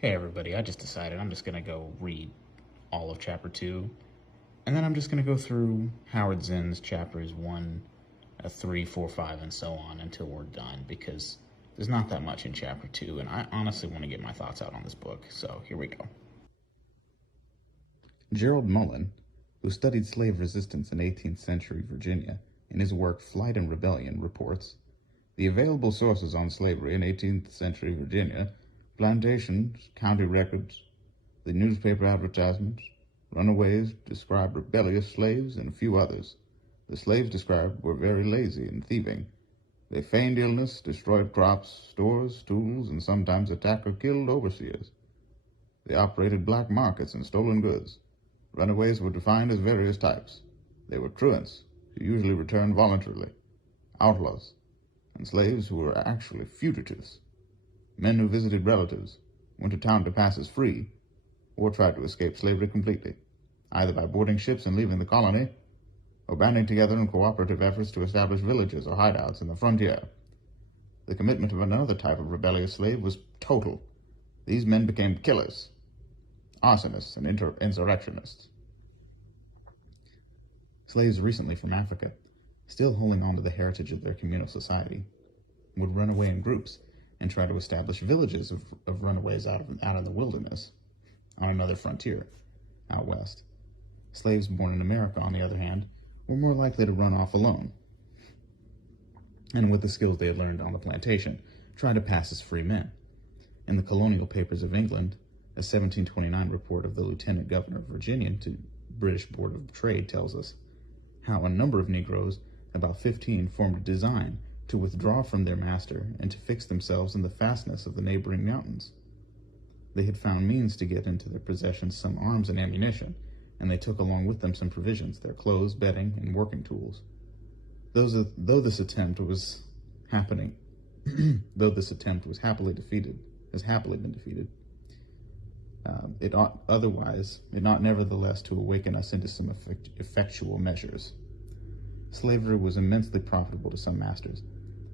Hey everybody, I just decided I'm just going to go read all of chapter 2, and then I'm just going to go through Howard Zinn's chapters 1, 3, 4, 5, and so on until we're done, because there's not that much in chapter 2, and I honestly want to get my thoughts out on this book, so here we go. Gerald Mullen, who studied slave resistance in 18th century Virginia, in his work Flight and Rebellion, reports, the available sources on slavery in 18th century Virginia, plantations, county records, the newspaper advertisements, runaways described rebellious slaves, and a few others. The slaves described were very lazy and thieving. They feigned illness, destroyed crops, stores, tools, and sometimes attacked or killed overseers. They operated black markets and stolen goods. Runaways were defined as various types. They were truants, who usually returned voluntarily, outlaws, and slaves who were actually fugitives, men who visited relatives, went to town to pass as free, or tried to escape slavery completely, either by boarding ships and leaving the colony, or banding together in cooperative efforts to establish villages or hideouts in the frontier. The commitment of another type of rebellious slave was total. These men became killers, arsonists, and insurrectionists. Slaves recently from Africa, still holding on to the heritage of their communal society, would run away in groups and try to establish villages of runaways out of the wilderness on another frontier out west. Slaves born in America, on the other hand, were more likely to run off alone, and with the skills they had learned on the plantation, try to pass as free men. In the colonial papers of England, a 1729 report of the Lieutenant Governor of Virginia to British Board of Trade tells us how a number of Negroes, about 15, formed a design to withdraw from their master and to fix themselves in the fastness of the neighboring mountains. They had found means to get into their possessions some arms and ammunition, and they took along with them some provisions, their clothes, bedding, and working tools. Though this attempt was happily defeated, it ought nevertheless to awaken us into some effectual measures. Slavery was immensely profitable to some masters.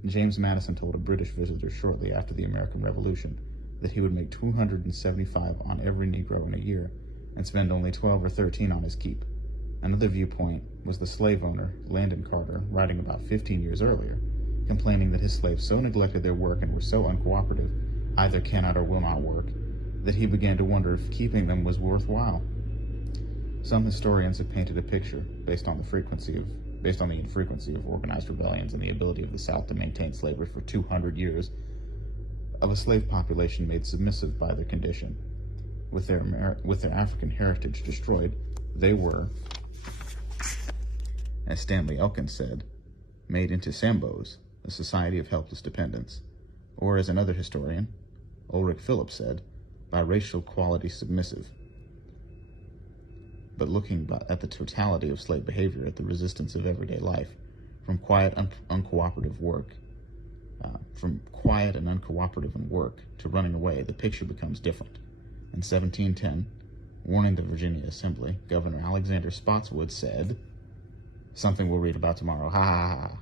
James Madison told a British visitor shortly after the American Revolution that he would make $275 on every Negro in a year and spend only 12 or 13 on his keep. Another viewpoint was the slave owner, Landon Carter, writing about 15 years earlier, complaining that his slaves so neglected their work and were so uncooperative, either cannot or will not work, that he began to wonder if keeping them was worthwhile. Some historians have painted a picture, based on the infrequency of organized rebellions and the ability of the South to maintain slavery for 200 years, of a slave population made submissive by their condition. With their African heritage destroyed, they were, as Stanley Elkin said, made into Sambos, a society of helpless dependents, or as another historian, Ulrich Phillips, said, by racial quality submissive. But looking at the totality of slave behavior, at the resistance of everyday life, from quiet and uncooperative work to running away, the picture becomes different. In 1710, warning the Virginia Assembly, Governor Alexander Spotswood said, something we'll read about tomorrow, ha ha ha.